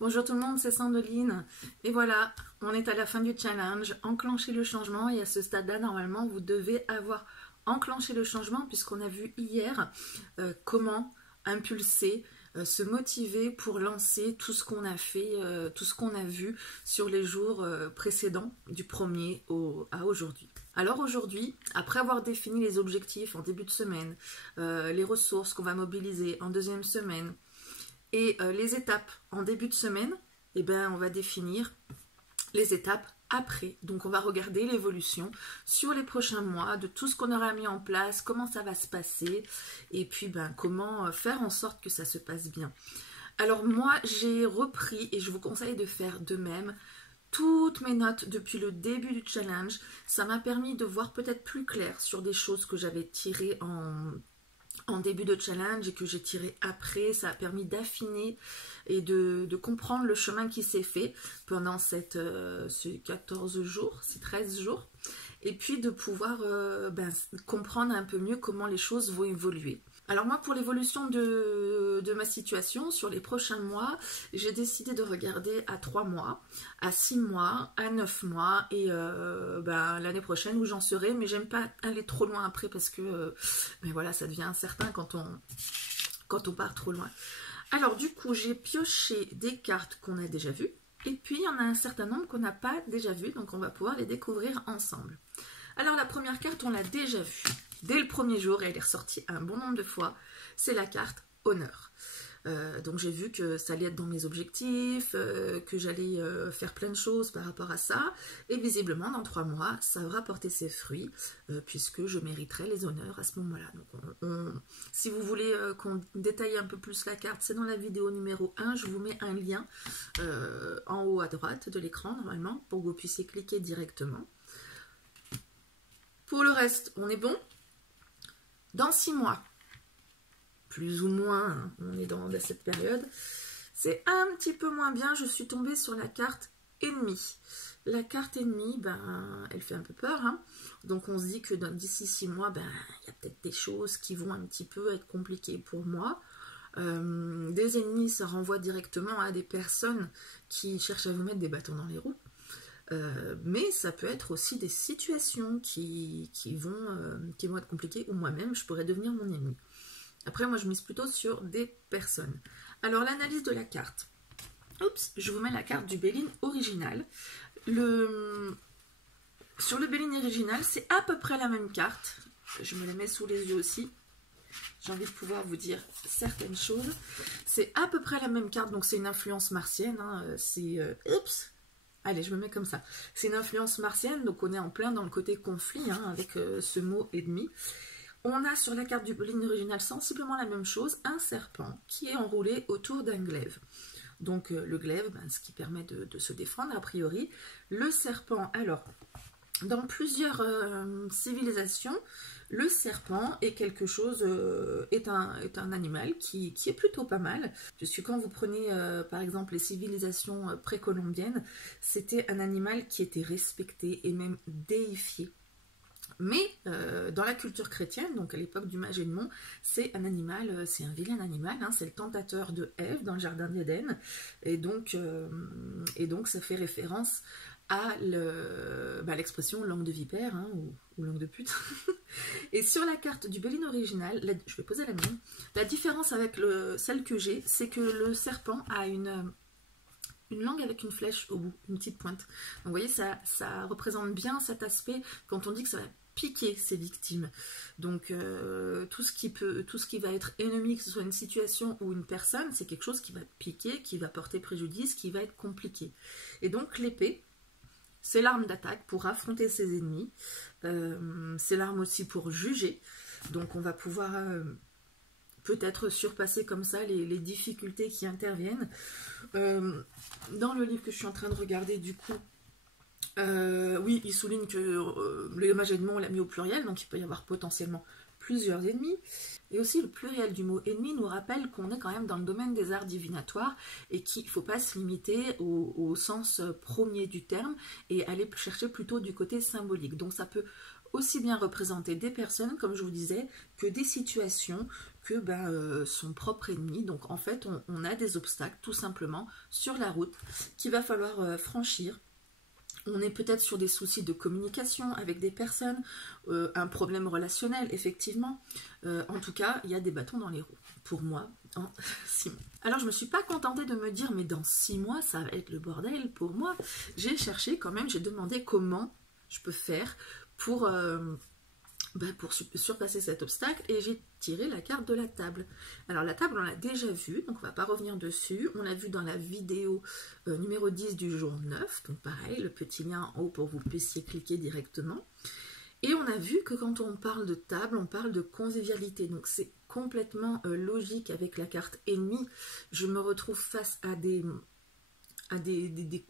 Bonjour tout le monde, c'est Sandoline. Et voilà, on est à la fin du challenge. Enclenchez le changement et à ce stade-là, normalement, vous devez avoir enclenché le changement puisqu'on a vu hier comment impulser, se motiver pour lancer tout ce qu'on a fait, tout ce qu'on a vu sur les jours précédents du 1er à aujourd'hui. Alors aujourd'hui, après avoir défini les objectifs en début de semaine, les ressources qu'on va mobiliser en deuxième semaine, et les étapes en début de semaine, eh ben, on va définir les étapes après. Donc on va regarder l'évolution sur les prochains mois de tout ce qu'on aura mis en place, comment ça va se passer et puis ben, comment faire en sorte que ça se passe bien. Alors moi j'ai repris et je vous conseille de faire de même toutes mes notes depuis le début du challenge. Ça m'a permis de voir peut-être plus clair sur des choses que j'avais tirées en début de challenge et que j'ai tiré après. Ça a permis d'affiner et de comprendre le chemin qui s'est fait pendant ces 14 jours, ces 13 jours, et puis de pouvoir comprendre un peu mieux comment les choses vont évoluer. Alors moi, pour l'évolution de ma situation sur les prochains mois, j'ai décidé de regarder à 3 mois, à 6 mois, à 9 mois et l'année prochaine où j'en serai. Mais j'aime pas aller trop loin après parce que voilà, ça devient incertain quand on part trop loin. Alors du coup, j'ai pioché des cartes qu'on a déjà vues et puis il y en a un certain nombre qu'on n'a pas déjà vues, donc on va pouvoir les découvrir ensemble. Alors la première carte, on l'a déjà vue. Dès le premier jour, elle est ressortie un bon nombre de fois, c'est la carte honneur. Donc j'ai vu que ça allait être dans mes objectifs, que j'allais faire plein de choses par rapport à ça, et visiblement dans 3 mois, ça aura porté ses fruits, puisque je mériterai les honneurs à ce moment-là. Donc si vous voulez qu'on détaille un peu plus la carte, c'est dans la vidéo numéro 1, je vous mets un lien en haut à droite de l'écran normalement, pour que vous puissiez cliquer directement. Pour le reste, on est bon. Dans 6 mois, plus ou moins, hein, on est dans cette période, c'est un petit peu moins bien. Je suis tombée sur la carte ennemie. La carte ennemie, elle fait un peu peur. Hein. Donc on se dit que d'ici 6 mois, il y a peut-être des choses qui vont un petit peu être compliquées pour moi. Des ennemis, ça renvoie directement à des personnes qui cherchent à vous mettre des bâtons dans les roues. Mais ça peut être aussi des situations qui vont être compliquées, ou moi-même, je pourrais devenir mon ennemi. Après, moi, je mise plutôt sur des personnes. Alors, l'analyse de la carte. Oups, je vous mets la carte du Béline original. Sur le Béline original, c'est à peu près la même carte. Je me la mets sous les yeux aussi. J'ai envie de pouvoir vous dire certaines choses. C'est à peu près la même carte, donc c'est une influence martienne. Hein. Oups. Allez, je me mets comme ça. C'est une influence martienne, donc on est en plein dans le côté conflit, hein, avec ce mot ennemi. On a sur la carte du Béline original sensiblement la même chose, un serpent qui est enroulé autour d'un glaive. Donc le glaive, ce qui permet de se défendre a priori. Le serpent, alors, dans plusieurs civilisations, le serpent est quelque chose, est un animal qui est plutôt pas mal, puisque quand vous prenez par exemple les civilisations précolombiennes, c'était un animal qui était respecté et même déifié. Mais dans la culture chrétienne, donc à l'époque du Magémon, c'est un animal, c'est un vilain animal, hein, c'est le tentateur de Ève dans le jardin d'Éden, et donc ça fait référence à l'expression langue de vipère, hein, ou langue de pute. Et sur la carte du Béline original, je vais poser la mienne, la différence avec celle que j'ai, c'est que le serpent a une langue avec une flèche au bout, une petite pointe. Donc vous voyez, ça représente bien cet aspect quand on dit que ça va piquer ses victimes. Donc tout ce qui va être ennemi, que ce soit une situation ou une personne, c'est quelque chose qui va piquer, qui va porter préjudice, qui va être compliqué. Et donc l'épée, c'est l'arme d'attaque pour affronter ses ennemis. C'est l'arme aussi pour juger. Donc on va pouvoir peut-être surpasser comme ça les difficultés qui interviennent. Dans le livre que je suis en train de regarder, du coup, oui, il souligne que le Magémon, on l'a mis au pluriel, donc il peut y avoir potentiellement plusieurs ennemis. Et aussi le pluriel du mot ennemi nous rappelle qu'on est quand même dans le domaine des arts divinatoires et qu'il ne faut pas se limiter au sens premier du terme et aller chercher plutôt du côté symbolique. Donc ça peut aussi bien représenter des personnes, comme je vous disais, que des situations, que son propre ennemi. Donc en fait, on a des obstacles tout simplement sur la route qu'il va falloir franchir. On est peut-être sur des soucis de communication avec des personnes, un problème relationnel, effectivement. En tout cas, il y a des bâtons dans les roues, pour moi, en 6 mois. Alors, je ne me suis pas contentée de me dire, mais dans 6 mois, ça va être le bordel pour moi. J'ai cherché quand même, j'ai demandé comment je peux faire pour surpasser cet obstacle, et j'ai tiré la carte de la table. Alors la table, on l'a déjà vue, donc on ne va pas revenir dessus. On l'a vu dans la vidéo numéro 10 du jour 9, donc pareil, le petit lien en haut pour que vous puissiez cliquer directement. Et on a vu que quand on parle de table, on parle de convivialité, donc c'est complètement logique avec la carte ennemie. Je me retrouve face à des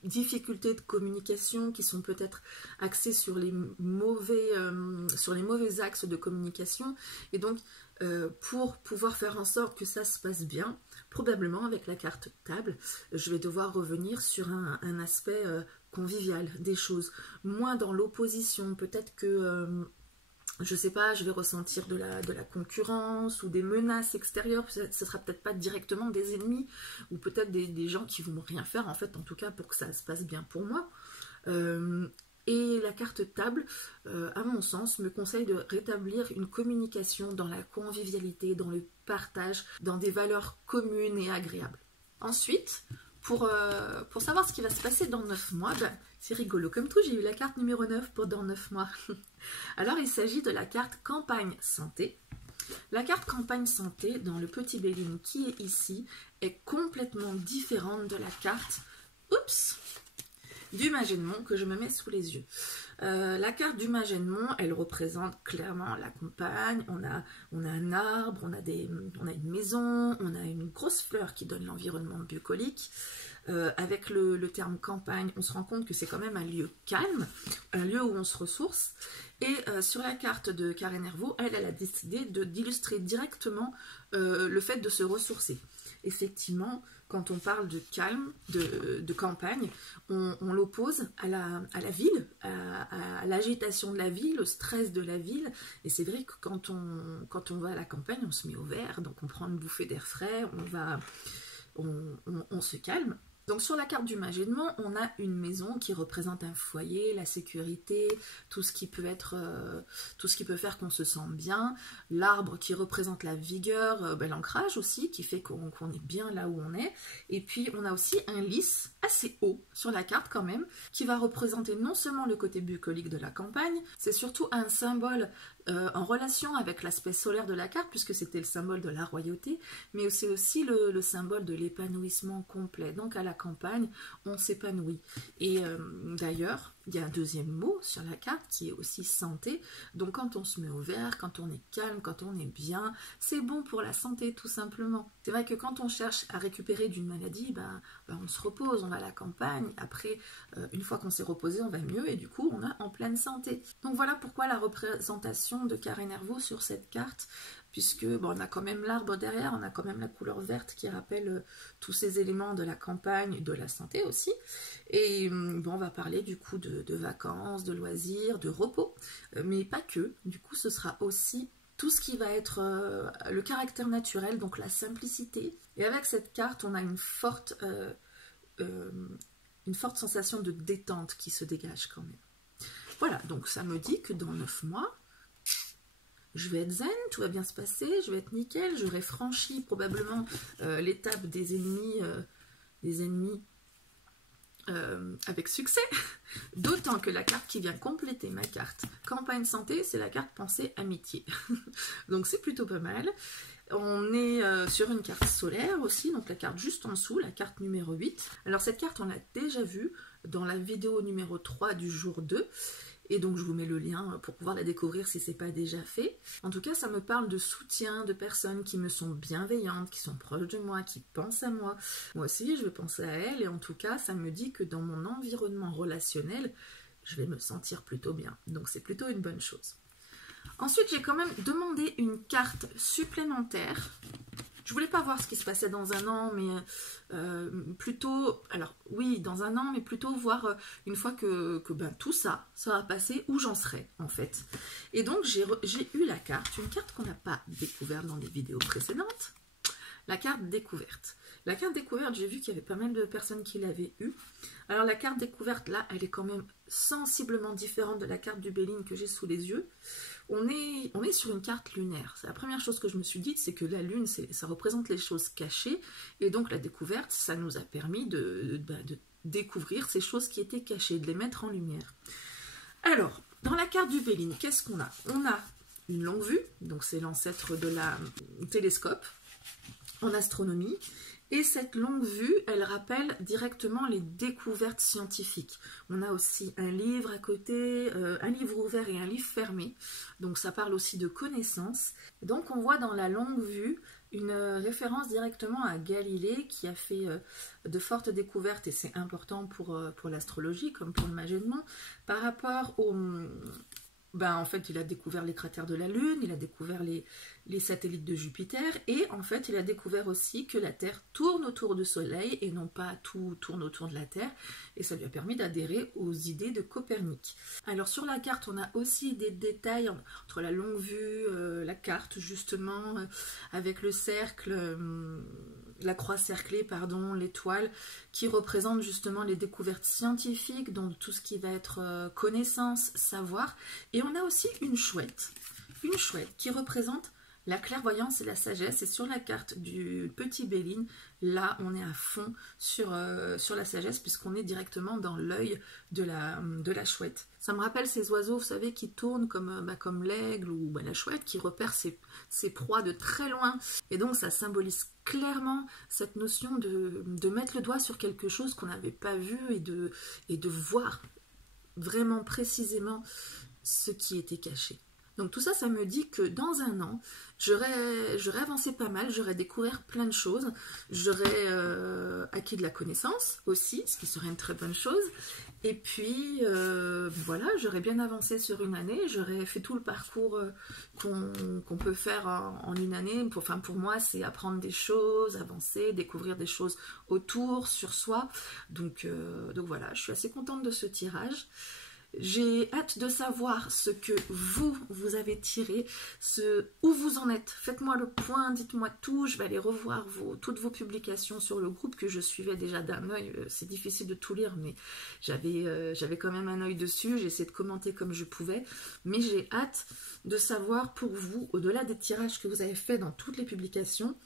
difficultés de communication qui sont peut-être axées sur les mauvais axes de communication, et donc pour pouvoir faire en sorte que ça se passe bien, probablement avec la carte table, je vais devoir revenir sur un aspect convivial des choses, moins dans l'opposition. Peut-être que je sais pas, je vais ressentir de la concurrence ou des menaces extérieures. Ce sera peut-être pas directement des ennemis, ou peut-être des gens qui vont rien faire, en fait, en tout cas pour que ça se passe bien pour moi. Et la carte table, à mon sens, me conseille de rétablir une communication dans la convivialité, dans le partage, dans des valeurs communes et agréables. Ensuite, pour savoir ce qui va se passer dans 9 mois, c'est rigolo comme tout, j'ai eu la carte numéro 9 pour dans 9 mois. Alors, il s'agit de la carte campagne santé. La carte campagne santé, dans le petit béline qui est ici, est complètement différente de la carte du Magènemont que je me mets sous les yeux. La carte du Magènemont, elle représente clairement la campagne. On a un arbre, on a une maison, on a une grosse fleur qui donne l'environnement bucolique. Avec le terme campagne, on se rend compte que c'est quand même un lieu calme, un lieu où on se ressource. Et sur la carte de Karen Hervaux, elle a décidé d'illustrer directement le fait de se ressourcer. Effectivement, quand on parle de calme, de campagne, on l'oppose à la ville, à l'agitation de la ville, au stress de la ville. Et c'est vrai que quand on va à la campagne, on se met au vert, donc on prend une bouffée d'air frais, on se calme. Donc sur la carte du Magènemont, on a une maison qui représente un foyer, la sécurité, tout ce qui peut faire qu'on se sent bien, l'arbre qui représente la vigueur, l'ancrage aussi, qui fait qu'on est bien là où on est, et puis on a aussi un lys assez haut sur la carte quand même, qui va représenter non seulement le côté bucolique de la campagne, c'est surtout un symbole en relation avec l'aspect solaire de la carte, puisque c'était le symbole de la royauté, mais c'est aussi le symbole de l'épanouissement complet. Donc à la campagne, on s'épanouit. Et d'ailleurs, il y a un deuxième mot sur la carte qui est aussi santé. Donc quand on se met au vert, quand on est calme, quand on est bien, c'est bon pour la santé tout simplement. C'est vrai que quand on cherche à récupérer d'une maladie, on se repose, on va à la campagne. Après, une fois qu'on s'est reposé, on va mieux et du coup, on est en pleine santé. Donc voilà pourquoi la représentation de Karen Hervaux sur cette carte, puisque on a quand même l'arbre derrière, on a quand même la couleur verte qui rappelle tous ces éléments de la campagne, de la santé aussi. Et on va parler du coup de vacances, de loisirs, de repos, mais pas que. Du coup, ce sera aussi tout ce qui va être le caractère naturel, donc la simplicité. Et avec cette carte, on a une forte sensation de détente qui se dégage quand même. Voilà, donc ça me dit que dans 9 mois, je vais être zen, tout va bien se passer, je vais être nickel, j'aurai franchi probablement l'étape des ennemis avec succès. D'autant que la carte qui vient compléter ma carte campagne santé, c'est la carte pensée amitié. Donc c'est plutôt pas mal. On est sur une carte solaire aussi, donc la carte juste en dessous, la carte numéro 8. Alors cette carte, on l'a déjà vue dans la vidéo numéro 3 du jour 2. Et donc je vous mets le lien pour pouvoir la découvrir si ce n'est pas déjà fait. En tout cas, ça me parle de soutien, de personnes qui me sont bienveillantes, qui sont proches de moi, qui pensent à moi. Moi aussi, je vais penser à elles. Et en tout cas, ça me dit que dans mon environnement relationnel, je vais me sentir plutôt bien. Donc c'est plutôt une bonne chose. Ensuite, j'ai quand même demandé une carte supplémentaire Je voulais pas voir ce qui se passait dans un an, mais plutôt, alors oui, dans un an, mais plutôt voir une fois que ben, tout ça va passer, où j'en serai en fait. Et donc j'ai eu la carte, une carte qu'on n'a pas découverte dans des vidéos précédentes, la carte découverte. La carte découverte, j'ai vu qu'il y avait pas mal de personnes qui l'avaient eue. Alors la carte découverte, là, elle est quand même sensiblement différente de la carte du Béline que j'ai sous les yeux. On est sur une carte lunaire. C'est la première chose que je me suis dit, c'est que la lune, ça représente les choses cachées. Et donc la découverte, ça nous a permis de découvrir ces choses qui étaient cachées, de les mettre en lumière. Alors, dans la carte du Béline, qu'est-ce qu'on a? On a une longue vue, donc c'est l'ancêtre de la télescope en astronomie. Et cette longue vue, elle rappelle directement les découvertes scientifiques. On a aussi un livre à côté, un livre ouvert et un livre fermé. Donc ça parle aussi de connaissances. Donc on voit dans la longue vue une référence directement à Galilée qui a fait de fortes découvertes, et c'est important pour l'astrologie comme pour le magénement, par rapport au... Ben, en fait, il a découvert les cratères de la Lune, il a découvert les satellites de Jupiter, et en fait, il a découvert aussi que la Terre tourne autour du Soleil, et non pas tout tourne autour de la Terre, et ça lui a permis d'adhérer aux idées de Copernic. Alors, sur la carte, on a aussi des détails entre la longue vue, la carte, justement, avec le cercle, la croix cerclée, pardon, l'étoile, qui représente justement les découvertes scientifiques, donc tout ce qui va être connaissance, savoir. Et on a aussi une chouette qui représente la clairvoyance et la sagesse. Et sur la carte du petit Béline, là, on est à fond sur la sagesse, puisqu'on est directement dans l'œil de la chouette. Ça me rappelle ces oiseaux, vous savez, qui tournent comme l'aigle ou la chouette, qui repère ses proies de très loin. Et donc, ça symbolise clairement cette notion de mettre le doigt sur quelque chose qu'on n'avait pas vu et de voir vraiment précisément ce qui était caché. Donc tout ça, ça me dit que dans un an, j'aurais avancé pas mal, j'aurais découvert plein de choses, j'aurais acquis de la connaissance aussi, ce qui serait une très bonne chose. Et puis, voilà, j'aurais bien avancé sur une année, j'aurais fait tout le parcours qu'on peut faire en une année. Pour moi, c'est apprendre des choses, avancer, découvrir des choses autour, sur soi. Donc voilà, je suis assez contente de ce tirage. J'ai hâte de savoir ce que vous avez tiré, où vous en êtes. Faites-moi le point, dites-moi tout. Je vais aller revoir toutes vos publications sur le groupe que je suivais déjà d'un œil. C'est difficile de tout lire, mais j'avais quand même un œil dessus. J'ai essayé de commenter comme je pouvais. Mais j'ai hâte de savoir pour vous, au-delà des tirages que vous avez fait dans toutes les publications,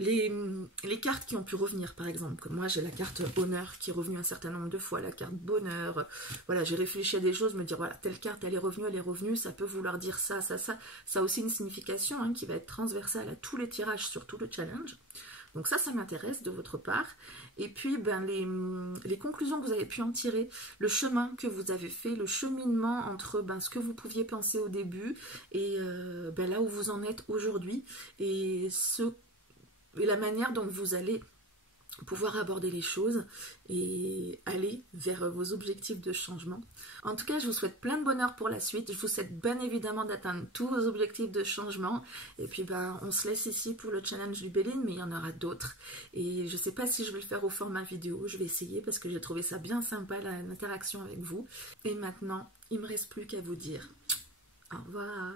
les cartes qui ont pu revenir, par exemple. Comme moi, j'ai la carte honneur qui est revenue un certain nombre de fois, la carte bonheur. Voilà, j'ai réfléchi à des choses, me dire, voilà, telle carte, elle est revenue, ça peut vouloir dire ça, ça. Ça a aussi une signification qui va être transversale à tous les tirages sur tout le challenge. Donc ça m'intéresse de votre part. Et puis, les conclusions que vous avez pu en tirer, le chemin que vous avez fait, le cheminement entre ce que vous pouviez penser au début et là où vous en êtes aujourd'hui, et la manière dont vous allez pouvoir aborder les choses et aller vers vos objectifs de changement. En tout cas, je vous souhaite plein de bonheur pour la suite. Je vous souhaite bien évidemment d'atteindre tous vos objectifs de changement. Et puis, on se laisse ici pour le challenge du Béline, mais il y en aura d'autres. Et je ne sais pas si je vais le faire au format vidéo. Je vais essayer parce que j'ai trouvé ça bien sympa, l'interaction avec vous. Et maintenant, il ne me reste plus qu'à vous dire au revoir.